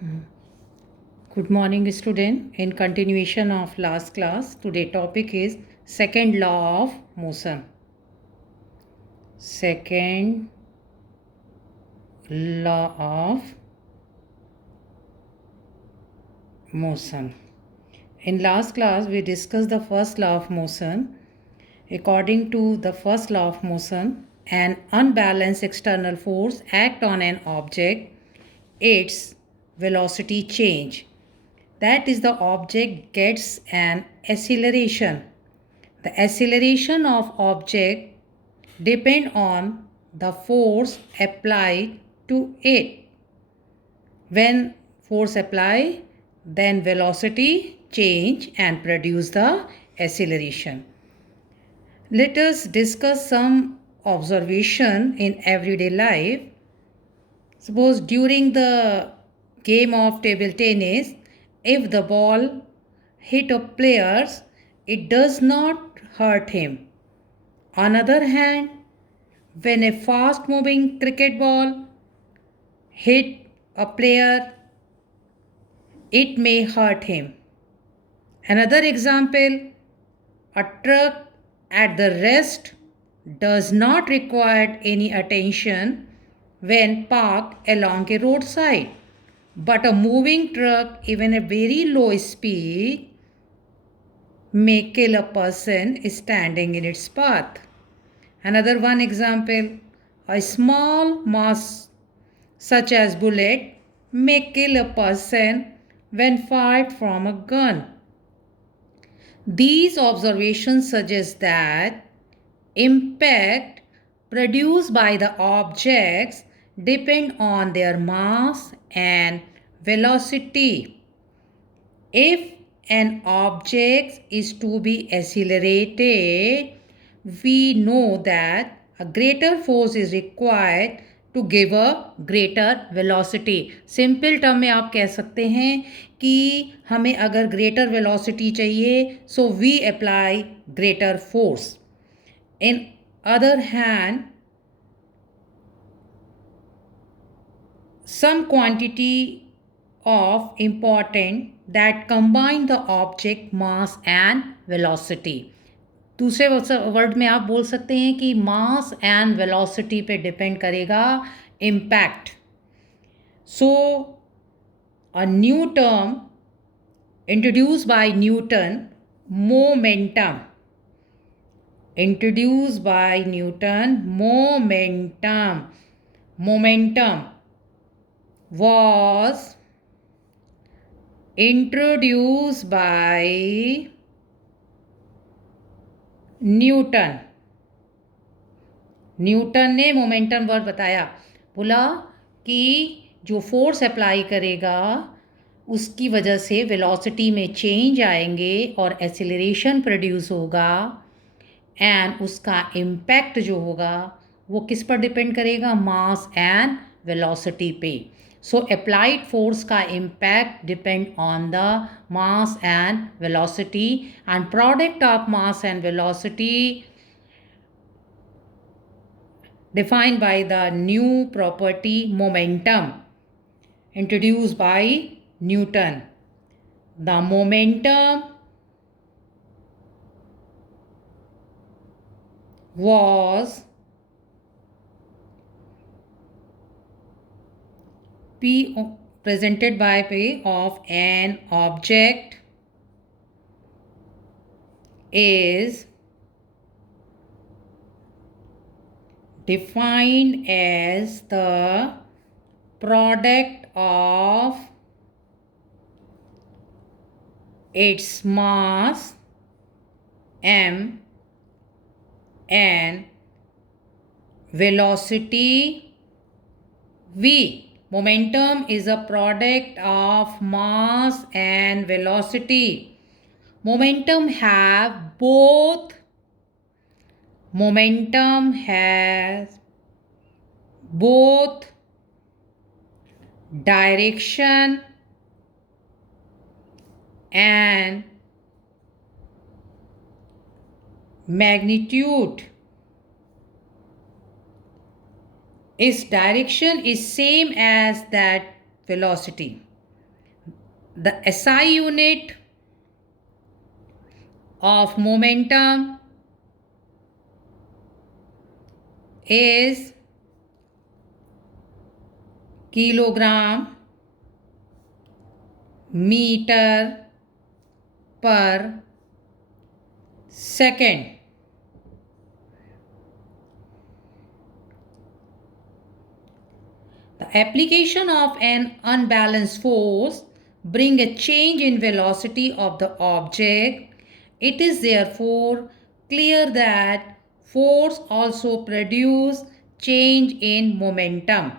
Good morning, student. In continuation of last class, today topic is second law of motion. Second law of motion. In last class, we discussed the first law of motion. According to the first law of motion, an unbalanced external force act on an object, its velocity change. That is, the object gets an acceleration. The acceleration of object depend on the force applied to it. When force apply, then velocity change and produce the acceleration. Let us discuss some observation in everyday life. Suppose during the game of table tennis, if the ball hit a player, it does not hurt him. On the other hand, when a fast moving cricket ball hit a player, it may hurt him. Another example, a truck at the rest does not require any attention when parked along a roadside. But a moving truck, even at very low speed, may kill a person standing in its path. Another one example, a small mass such as bullet may kill a person when fired from a gun. These observations suggest that impact produced by the objects depend on their mass and velocity. If an object is to be accelerated, we know that a greater force is required to give a greater velocity. Simple term में आप कह सकते हैं कि हमें अगर greater velocity चाहिए, so we apply greater force. In other hand, some quantity of important that combine the object mass and velocity. दूसरे वर्ड में आप बोल सकते हैं कि मास एंड वेलोसिटी पे डिपेंड करेगा impact. So a new term introduce by Newton, momentum. Introduced by Newton, momentum. Momentum was introduced by Newton. Newton ने मोमेंटम वर्ड बताया, बोला कि जो फोर्स अप्लाई करेगा उसकी वजह से वेलोसिटी में चेंज आएंगे और एक्सेलरेशन प्रोड्यूस होगा एंड उसका इम्पैक्ट जो होगा वो किस पर डिपेंड करेगा, मास एंड वेलोसिटी पे. सो अप्लाइड फोर्स का impact depend on the mass and velocity and product of mass and velocity defined by the new property momentum introduced by Newton. The momentum was P presented by P of an object is defined as the product of its mass m and velocity v. Momentum is a product of mass and velocity. Momentum has both direction and magnitude. Its direction is same as that velocity. The SI unit of momentum is kilogram meter per second. The application of an unbalanced force bring a change in velocity of the object. It is therefore clear that force also produce change in momentum.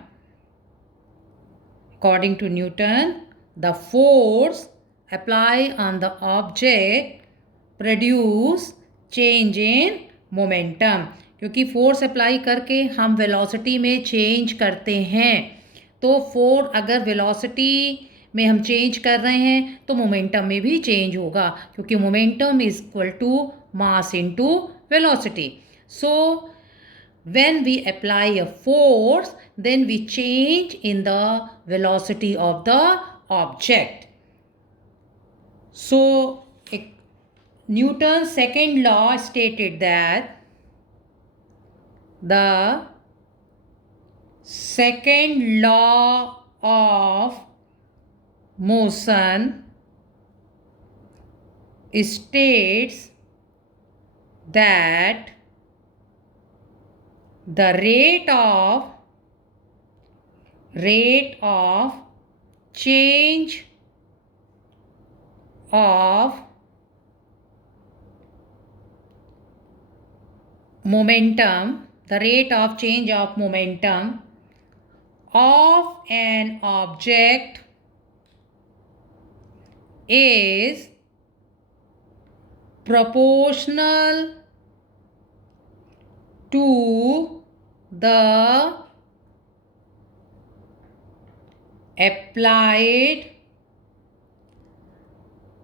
According to Newton, the force applied on the object produce change in momentum. क्योंकि force apply करके हम velocity में change करते हैं, तो अगर velocity में हम चेंज कर रहे हैं तो मोमेंटम में भी चेंज होगा, क्योंकि momentum is equal to mass into velocity. So when we apply a force, then we change in the velocity of the object. So Newton's second law stated that the second law of motion states that the rate of change of momentum, the rate of change of momentum of an object is proportional to the applied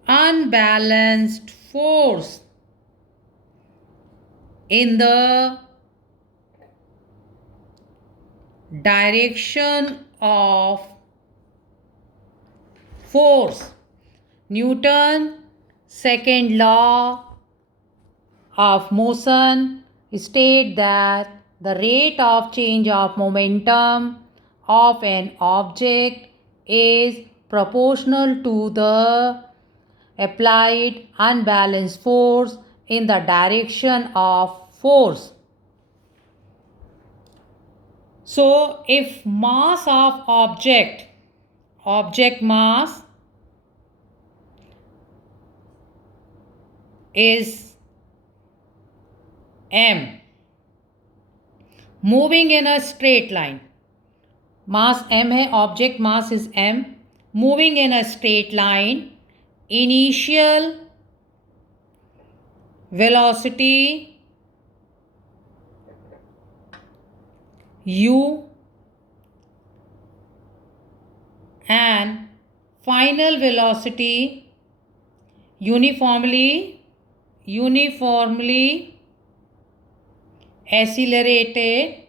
unbalanced force in the direction of force. Newton's second law of motion state that the rate of change of momentum of an object is proportional to the applied unbalanced force in the direction of force. So if mass of object mass is m, moving in a straight line, mass m है, object mass is m, moving in a straight line, initial velocity u and final velocity uniformly accelerated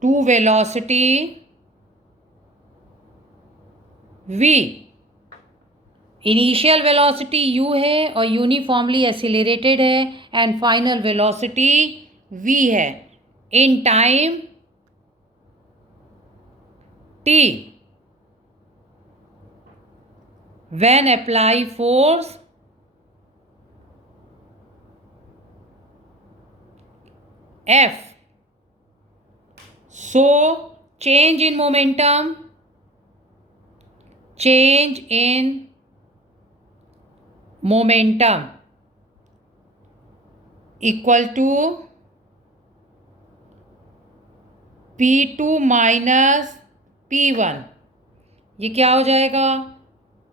to velocity v. Initial velocity u है और uniformly accelerated है, and final velocity v है in time t. When apply force F, so change in momentum equal to P2 minus P1. ये क्या हो जाएगा,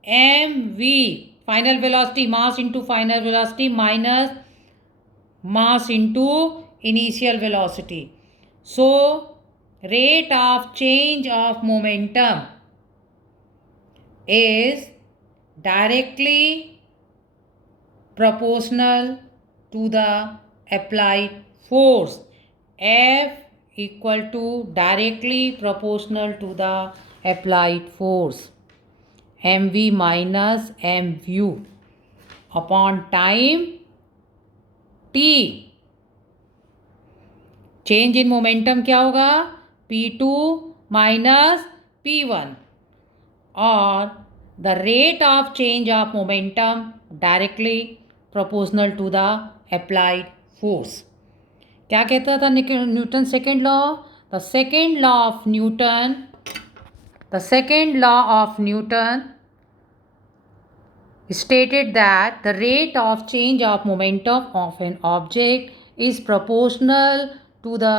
mv final velocity mass into final velocity minus mass into initial velocity. So rate of change of momentum is directly proportional to the applied force. F equal to directly proportional to the applied force mv minus mu upon time t. Change in momentum क्या होगा? P2 minus P1 और the rate of change of momentum directly proportional to the applied force. क्या कहता था Newton second law? The second law of Newton stated that the rate of change of momentum of an object is proportional to the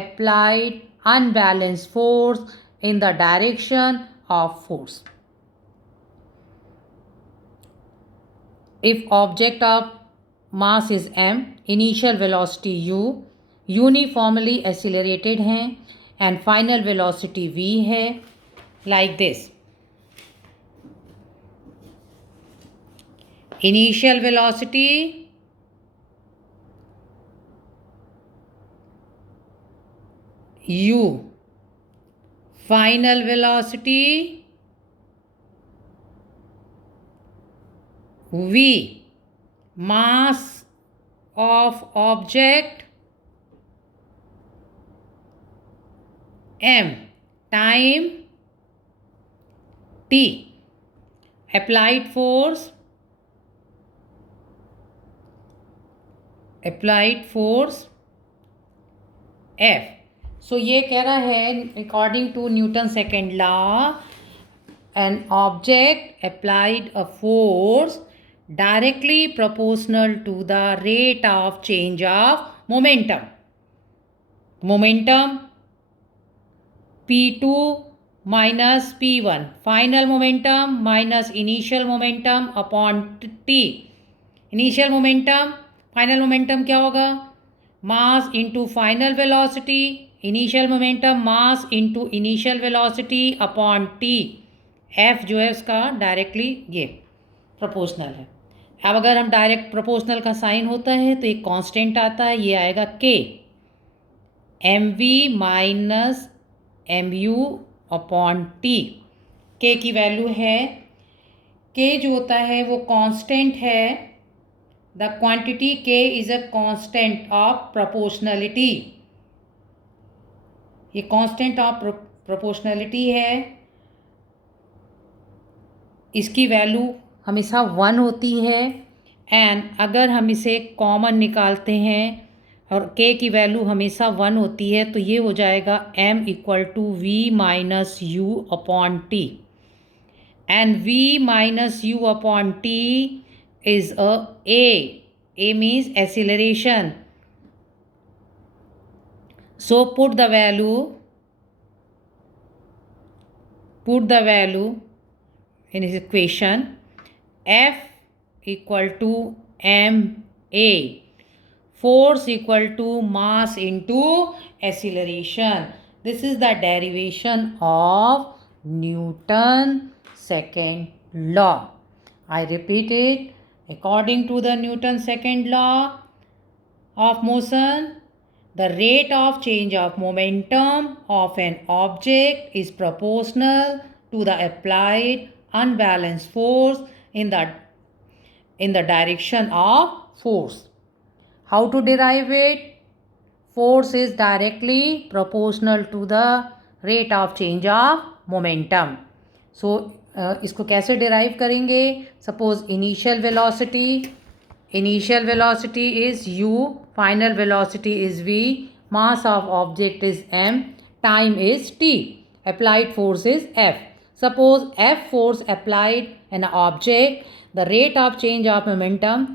applied unbalanced force in the direction of force. If object of mass is m, initial velocity u, uniformly accelerated हैं and final velocity v है, like this. Initial velocity u, final velocity v, mass of object m, time t, applied force F. So ये कह रहा है according to Newton second law an object applied a force directly proportional to the rate of change of momentum. Momentum P2 minus P1, final momentum minus initial momentum upon T. Initial momentum, final momentum क्या होगा? Mass into final velocity, initial momentum mass into initial velocity upon T. F जो है उसका directly ये proportional है. अब अगर हम डायरेक्ट प्रोपोर्शनल का साइन होता है तो एक कांस्टेंट आता है, ये आएगा K, mv minus mu upon T. K की वैल्यू है, K जो होता है वो कांस्टेंट है. The quantity K is a constant of proportionality. ये कांस्टेंट ऑफ प्रोपोर्शनलिटी है. इसकी वैल्यू हमेशा 1 होती है एंड अगर हम इसे कॉमन निकालते हैं और k की वैल्यू हमेशा 1 होती है तो ये हो जाएगा m equal to v minus u upon t. And v minus u upon t is a means acceleration. So put the value in his equation. F equal to ma, force equal to mass into acceleration. This is the derivation of Newton's second law. I repeat it. According to the Newton's second law of motion, the rate of change of momentum of an object is proportional to the applied unbalanced force in the direction of force. How to derive it? Force is directly proportional to the rate of change of momentum. So इसको कैसे derive करेंगे? Suppose initial velocity is u, final velocity is v, mass of object is m, time is t, applied force is f. Suppose f force applied an object, the rate of change of momentum,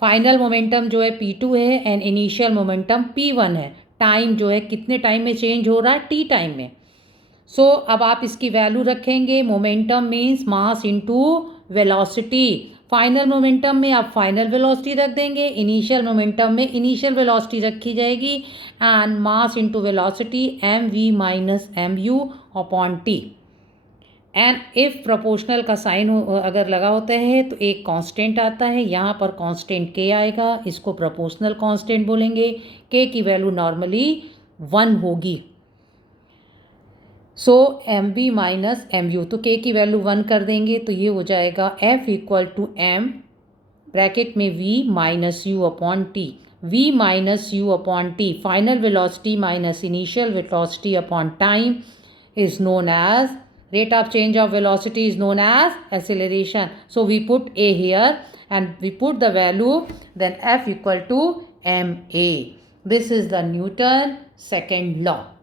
final momentum जो है p2 है and initial momentum p1 है. Time जो है कितने time में change हो रहा है? t टाइम में. सो अब आप इसकी वैल्यू रखेंगे. Momentum means mass into velocity. Final momentum में आप फाइनल वेलोसिटी रख देंगे, इनिशियल मोमेंटम में इनिशियल वेलोसिटी रखी जाएगी and mass into velocity m v minus m u upon t. And if proportional का साइन अगर लगा होता है तो एक कांस्टेंट आता है, यहाँ पर कांस्टेंट के आएगा, इसको प्रोपोर्शनल कांस्टेंट बोलेंगे. के की वैल्यू नॉर्मली 1 होगी. So m b minus m u, तो के की वैल्यू 1 कर देंगे तो ये हो जाएगा f equal to m bracket में v minus u upon t. V minus u upon t, final velocity minus initial velocity upon time is known as, rate of change of velocity is known as acceleration. So we put a here and we put the value, then F equal to ma. This is the Newton second law.